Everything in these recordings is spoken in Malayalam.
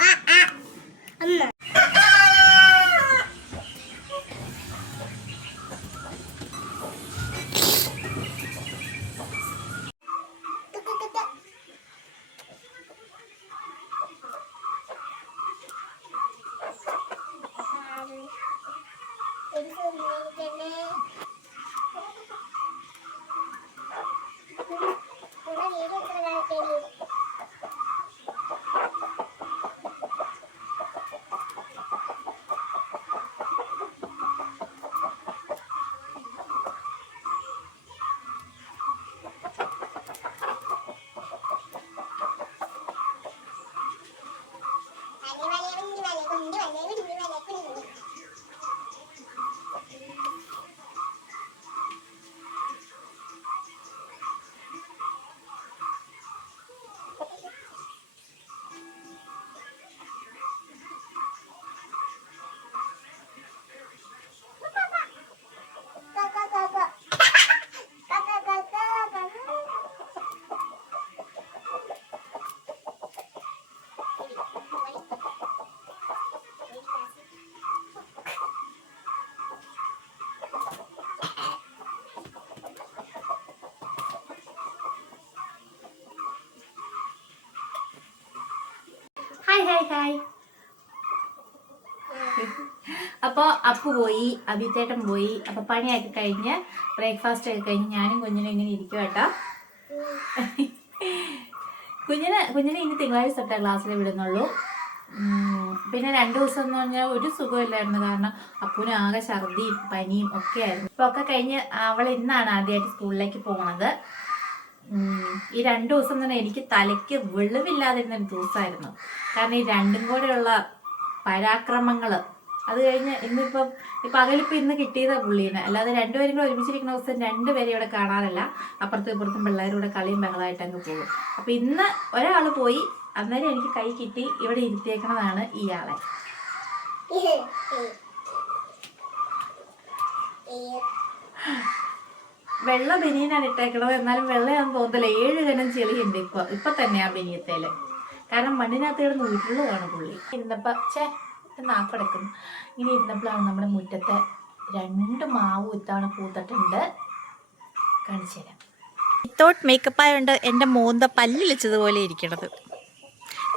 Ah. ഹായ് ഹായ് ഹായ് അപ്പോൾ അപ്പു പോയി അഭിത്തേട്ടൻ പോയി. അപ്പോൾ പണിയൊക്കെ കഴിഞ്ഞ് ബ്രേക്ക്ഫാസ്റ്റ് ഒക്കെ കഴിഞ്ഞ് ഞാനും കുഞ്ഞിനും ഇങ്ങനെ ഇരിക്കും കേട്ടോ. കുഞ്ഞിന് കുഞ്ഞിനെ ഇനി തിങ്കളാഴ്ച തൊട്ടേ ക്ലാസ്സിൽ വിടുന്നുള്ളൂ. പിന്നെ രണ്ടു ദിവസം എന്ന് പറഞ്ഞാൽ ഒരു സുഖമില്ലായിരുന്നു. കാരണം അപ്പുവിന് ആകെ ഛർദിയും പനിയും ഒക്കെ ആയിരുന്നു. ഇപ്പോൾ ഒക്കെ കഴിഞ്ഞ് അവൾ ഇന്നാണ് ആദ്യമായിട്ട് സ്കൂളിലേക്ക് പോകുന്നത് ഈ രണ്ടു ദിവസം തന്നെ എനിക്ക് തലയ്ക്ക് വെളിവില്ലാതിരുന്ന ഒരു ദിവസമായിരുന്നു കാരണം ഈ രണ്ടും കൂടെയുള്ള പരാക്രമങ്ങൾ അത് കഴിഞ്ഞ് ഇന്നിപ്പം ഈ പകലിപ്പോൾ ഇന്ന് കിട്ടിയതാ പുള്ളീനെ അല്ലാതെ രണ്ടുപേരും കൂടെ ഒരുമിച്ചിരിക്കുന്ന ദിവസം രണ്ടുപേരും ഇവിടെ കാണാറില്ല അപ്പുറത്തും ഇപ്പുറത്തും പിള്ളേരൂടെ കളിയും ബഹളമായിട്ട് അങ്ങ് പോകും അപ്പം ഇന്ന് ഒരാൾ പോയി അന്നേരം എനിക്ക് കൈ കിട്ടി ഇവിടെ ഇരുത്തിയേക്കണതാണ് ഇയാളെ വെള്ള ബനിയനാണ് ഇട്ടേക്കണത്. എന്നാലും വെള്ളയാണെന്ന് തോന്നത്തില്ല. ഏഴ് കനം ചെളിയുണ്ട് ഇപ്പൊ. ഇപ്പൊ തന്നെ ആ ബനിയത്തേൽ. കാരണം മണ്ണിനകത്ത് കിടന്ന് ഉരുളുവാണ് പുള്ളി. ഇരുന്നപ്പോ ചേ നാക്കടക്കുന്നു ഇനി ഇരുന്നപ്പോഴാണ് നമ്മുടെ മുറ്റത്തെ രണ്ട് മാവ് ഇത്തവണ പൂത്തിട്ടുണ്ട്. കാണിച്ചു തരാം. വിത്തൗട്ട് മേക്കപ്പ് ആയതുകൊണ്ട് എന്റെ മോന്ത പല്ലിളിച്ചതുപോലെ ഇരിക്കണത്.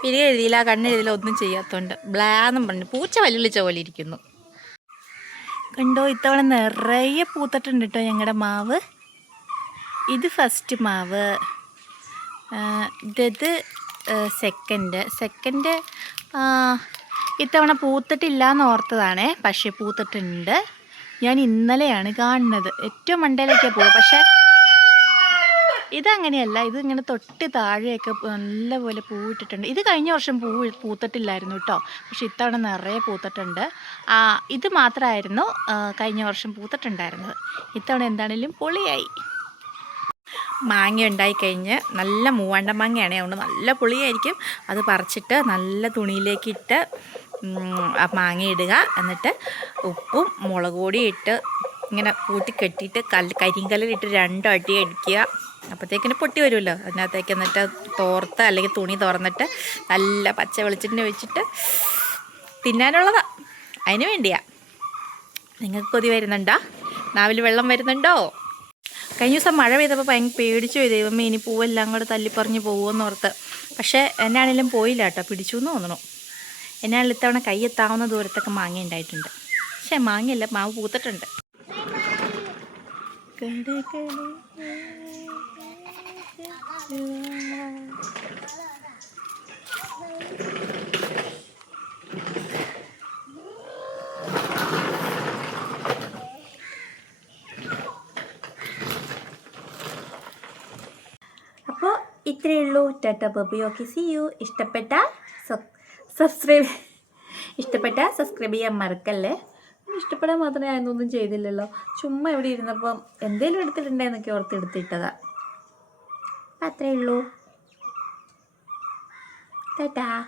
പിരി എഴുതിയില്ല കണ്ണെഴുതിയില്ല ഒന്നും ചെയ്യാത്തതുകൊണ്ട് ബ്ലാന്നും പറഞ്ഞു പൂച്ച പല്ലിളിച്ച പോലെ ഇരിക്കുന്നു. കണ്ടോ? ഇത്തവണ നിറയെ പൂത്തിട്ടുണ്ട് കേട്ടോ ഞങ്ങളുടെ മാവ്. ഇത് ഫസ്റ്റ് മാവ്. ഇതത് ഇത് സെക്കൻഡ് സെക്കൻഡ് ഇത്തവണ പൂത്തിട്ടില്ല എന്ന് ഓർത്തതാണേ പക്ഷേ പൂത്തിട്ടുണ്ട്. ഞാൻ ഇന്നലെയാണ് കാണുന്നത്. ഏറ്റവും മണ്ടയിലേക്കാണ് പോവുക. പക്ഷേ ഇതങ്ങനെയല്ല ഇത് ഇങ്ങനെ തൊട്ട് താഴെയൊക്കെ നല്ലപോലെ പൂവിട്ടിട്ടുണ്ട്. ഇത് കഴിഞ്ഞ വർഷം പൂ പൂത്തിട്ടില്ലായിരുന്നു കേട്ടോ. പക്ഷെ ഇത്തവണ നിറയെ പൂത്തിട്ടുണ്ട്. ആ, ഇത് മാത്രമായിരുന്നു കഴിഞ്ഞ വർഷം പൂത്തിട്ടുണ്ടായിരുന്നത്. ഇത്തവണ എന്താണേലും പൊളിയായി. മാങ്ങ ഉണ്ടായിക്കഴിഞ്ഞ് നല്ല മൂവാണ്ട മാങ്ങയാണ്. അതുകൊണ്ട് നല്ല പുളിയായിരിക്കും. അത് പറിച്ചിട്ട് നല്ല തുണിയിലേക്ക് ഇട്ട് മാങ്ങ ഇടുക എന്നിട്ട് ഉപ്പും മുളക് പൊടിയും ഇട്ട് ഇങ്ങനെ കൂട്ടി കെട്ടിയിട്ട് കല്ല് കരിങ്കല്ലിലിട്ട് രണ്ടും അടി അടിക്കുക. അപ്പോഴത്തേക്കിന് പൊട്ടി വരുമല്ലോ. അതിനകത്തേക്ക് എന്നിട്ട് തോർത്ത് അല്ലെങ്കിൽ തുണി തുറന്നിട്ട് നല്ല പച്ച വെളിച്ചെണ്ണ വെച്ചിട്ട് തിന്നാനുള്ളതാ. അതിന് വേണ്ടിയാ. നിങ്ങൾക്ക് കൊതി വരുന്നുണ്ടോ? നാവിൽ വെള്ളം വരുന്നുണ്ടോ? കഴിഞ്ഞ ദിവസം മഴ പെയ്തപ്പോൾ ഭയങ്കര പേടിച്ചു പോയി. ദൈവമേ ഇനി പൂവെല്ലാം കൂടെ തല്ലിപ്പറഞ്ഞ് പോകുമെന്ന് ഓർത്ത്. പക്ഷേ എന്നാണേലും പോയില്ല കേട്ടോ. പിടിച്ചു എന്ന് തോന്നണു എന്നാണെങ്കിലും ഇത്തവണ കൈ എത്താവുന്ന ദൂരത്തൊക്കെ മാങ്ങ ഉണ്ടായിട്ടുണ്ട്. പക്ഷേ മാങ്ങയല്ല മാവ് പൂത്തിട്ടുണ്ട്. അപ്പോൾ ഇത്രയേ ഉള്ളൂ. Tata Bobby okay see you ഇഷ്ടപ്പെട്ട സബ്സ്ക്രൈബ് ഇഷ്ടപ്പെട്ട സബ്സ്ക്രൈബ് ചെയ്യാൻ മറക്കല്ലേ? ഇഷ്ടപ്പെടാൻ മാത്രമേ ഞാനൊന്നും ചെയ്തില്ലല്ലോ. ചുമ്മാ ഇവിടെ ഇരുന്നപ്പം എന്തേലും എടുത്തിട്ടുണ്ടെന്നൊക്കെ ഓർത്ത് എടുത്തിട്ടതാ. അത്രയേ ഉള്ളൂ. ടാറ്റാ.